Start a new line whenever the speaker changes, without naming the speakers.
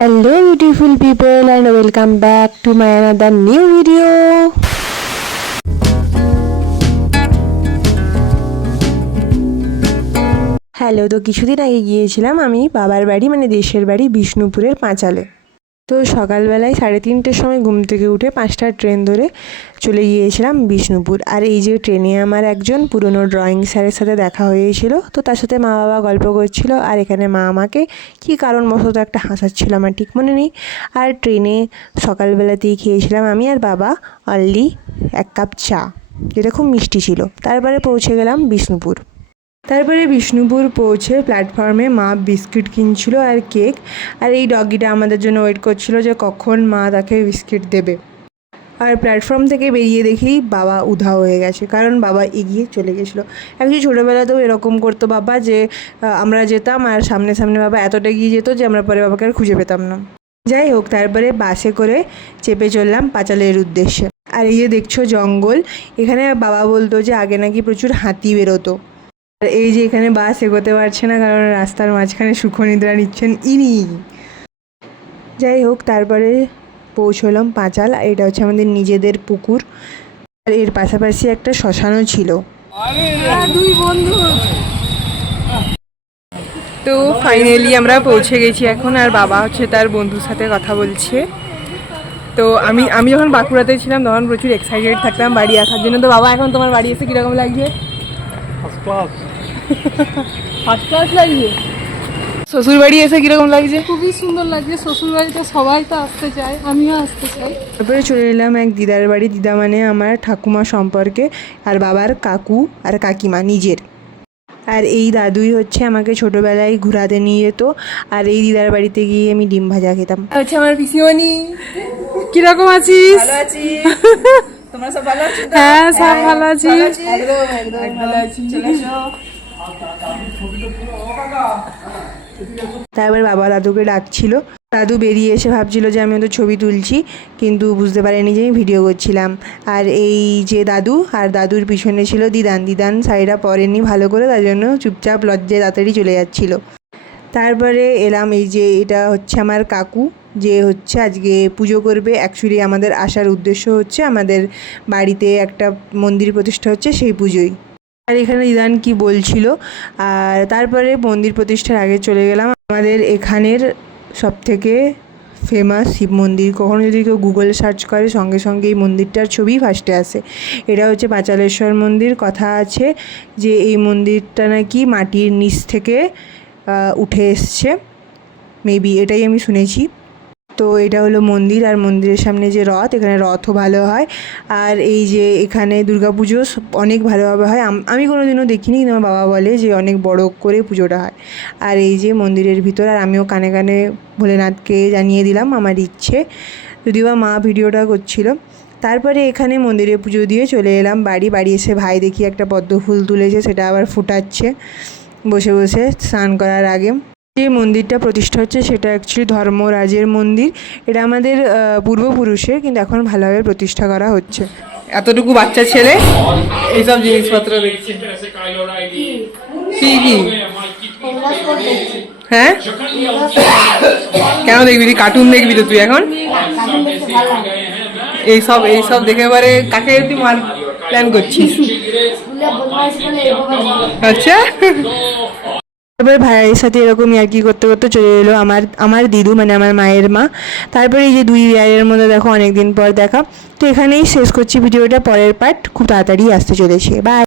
Hello beautiful people and welcome back to my another new video. Hello তো কিছুদিন আগে গিয়েছিলাম আমি বাবার বাড়ি মানে দেশের বাড়ি বিষ্ণুপুরের পাঁচালে তো সকালবেলায় সাড়ে তিনটের সময় ঘুম থেকে উঠে পাঁচটার ট্রেন ধরে চলে গিয়েছিলাম বিষ্ণুপুর। আর এই যে ট্রেনে আমার একজন পুরনো ড্রয়িং স্যারের সাথে দেখা হয়েছিল, তো তার সাথে মা বাবা গল্প করছিল, আর এখানে মা আমাকে কী কারণবশত একটা হাসাচ্ছিল আমার ঠিক মনে নেই। আর ট্রেনে সকালবেলাতেই খেয়েছিলাম আমি আর বাবা অনলি এক কাপ চা, যেটা খুব মিষ্টি ছিল। তারপরে পৌঁছে গেলাম বিষ্ণুপুর। তারপরে বিষ্ণুপুর পৌঁছে প্ল্যাটফর্মে মা বিস্কিট কিনছিল আর কেক আর এই ডগিটা আমাদের জন্য ওয়েট করছিল যে কখন মা তাকে বিস্কিট দেবে। আর প্ল্যাটফর্ম থেকে বেরিয়ে দেখেই বাবা উধাও হয়ে গেছে, কারণ বাবা এগিয়ে চলে গেছিল। অ্যাকচুয়ালি ছোটোবেলাতেও এরকম করতো বাবা যে আমরা যেতাম আর সামনে সামনে বাবা এতটা এগিয়ে যেত যে আমরা পরে বাবাকে আর খুঁজে পেতাম না। যাই হোক, তারপরে বাসে করে চেপে চললাম পাঁচালের উদ্দেশ্যে। আর এই যে দেখছ জঙ্গল, এখানে বাবা বলতো যে আগে নাকি প্রচুর হাতি বেরোতো। আর এই যে এখানে বাস এগোতে পারছে না কারণ রাস্তার মাঝখানে সুখ নিদ্রা নিচ্ছেন ইনি। যাই হোক তারপরে পৌঁছলাম পাঁচাল এটা হচ্ছে আমাদের নিজেদের পুকুর। আর এর পাশাপাশি একটা শ্মশানও ছিল। তো ফাইনালি আমরা পৌঁছে গেছি এখন আর বাবা হচ্ছে তার বন্ধুর সাথে কথা বলছে। তো আমি আমি যখন বাঁকুড়াতে ছিলাম তখন প্রচুর এক্সাইটেড থাকতাম বাড়ি আসার জন্য। তো বাবা এখন তোমার বাড়ি এসে কীরকম লাগছে?
ক্লাস
ফার্স্ট ক্লাস লাগছে শ্বশুর বাড়ি এসে কীরকম লাগছে?
খুবই সুন্দর লাগছে। শ্বশুর বাড়িতে সবাই তো আসতে চায় আমিও আসতে চাই।
তারপরে চলে এলাম এক দিদার বাড়ি। দিদা মানে আমার ঠাকুমা সম্পর্কে আর বাবার কাকু আর কাকিমা নিজের। আর এই দাদুই হচ্ছে আমাকে ছোটবেলায় ঘোরাতে নিয়ে যেত আর এই দিদার বাড়িতে গিয়ে আমি ডিম ভাজা খেতাম। হচ্ছে আমার পিসিমণি। কীরকম আছিস?
ভালো আছি। তোমরা সব ভালো আছো
হ্যাঁ সব ভালো আছি।
একদম একদম ভালো আছি। চলে এসো।
তারপর বাবা দাদুকে ডাকছিল। দাদু বেরিয়ে এসে ভাবছিল যে আমি ওদের ছবি তুলছি কিন্তু বুঝতে পারেনি যে আমি ভিডিও করছিলাম। আর এই যে দাদু আর দাদুর পিছনে ছিল দিদান। দিদান শাড়িটা পরেনি ভালো করে তার জন্য চুপচাপ লজ্জায় তাড়াতাড়ি চলে যাচ্ছিল। তারপরে এলাম এই যে এটা হচ্ছে আমার কাকু। যে হচ্ছে আজকে পুজো করবে। অ্যাকচুয়ালি আমাদের আসার উদ্দেশ্য হচ্ছে আমাদের বাড়িতে একটা মন্দির প্রতিষ্ঠা হচ্ছে সেই পুজোই। আর এখানে ইদান কি বলছিল? আর তারপরে মন্দির প্রতিষ্ঠার আগে চলে গেলাম। আমাদের এখানের সব থেকে ফেমাস শিব মন্দির। কখনো যদি কেউ গুগলে সার্চ করে, সঙ্গে সঙ্গে এই মন্দিরটার ছবি ফার্স্টে আসে। এটা হচ্ছে পাঁচালেশ্বর মন্দির। কথা আছে যে এই মন্দিরটা নাকি মাটির নিচ থেকে উঠে এসছে। মেবি এটাই আমি শুনেছি। তো এটা হলো মন্দির আর মন্দিরের সামনে যে রথ, এখানে রথও ভালো হয়। আর এই যে এখানে সব- অনেক ভালোভাবে হয়। আমি কোনো দিনও দেখিনি, কিন্তু আমার বাবা বলে যে অনেক বড় করে পুজোটা হয়। আর এই যে মন্দিরের ভিতর, আর আমিও কানে কানে ভোলেনাথকে জানিয়ে দিলাম আমার ইচ্ছে। যদিও বা মা ভিডিওটা করছিল। তারপরে এখানে মন্দিরে পুজো দিয়ে চলে এলাম বাড়ি। বাড়ি এসে ভাই দেখি একটা পদ্ম ফুল তুলেছে, সেটা আবার ফুটাচ্ছে। বসে বসে স্নান করার আগে। যে মন্দিরটা প্রতিষ্ঠা হচ্ছে সেটা অ্যাকচুয়ালি ধর্মরাজের মন্দির। এটা আমাদের পূর্বপুরুষের কিন্তু এখন ভালোভাবে প্রতিষ্ঠা করা হচ্ছে। এতটুকু বাচ্চা ছেলে? এইসব জিনিসপত্র দেখছে। কি কি? হ্যাঁ? কেন দেখবি? তুই কার্টুন দেখবি তো তুই এখন? এইসব এইসব দেখে এবারে কাকে তুই মার প্ল্যান করছিস? আচ্ছা? তারপরে ভাইয়ের সাথে এরকমই আর কি করতে করতে চলে এলো আমার আমার দিদু মানে আমার মায়ের মা। তারপরে এই যে দুই ইয়ারের মধ্যে দেখো অনেকদিন পর দেখা। তো এখানেই শেষ করছি ভিডিওটা, পরের পার্ট খুব তাড়াতাড়ি আসতে চলেছে। বাই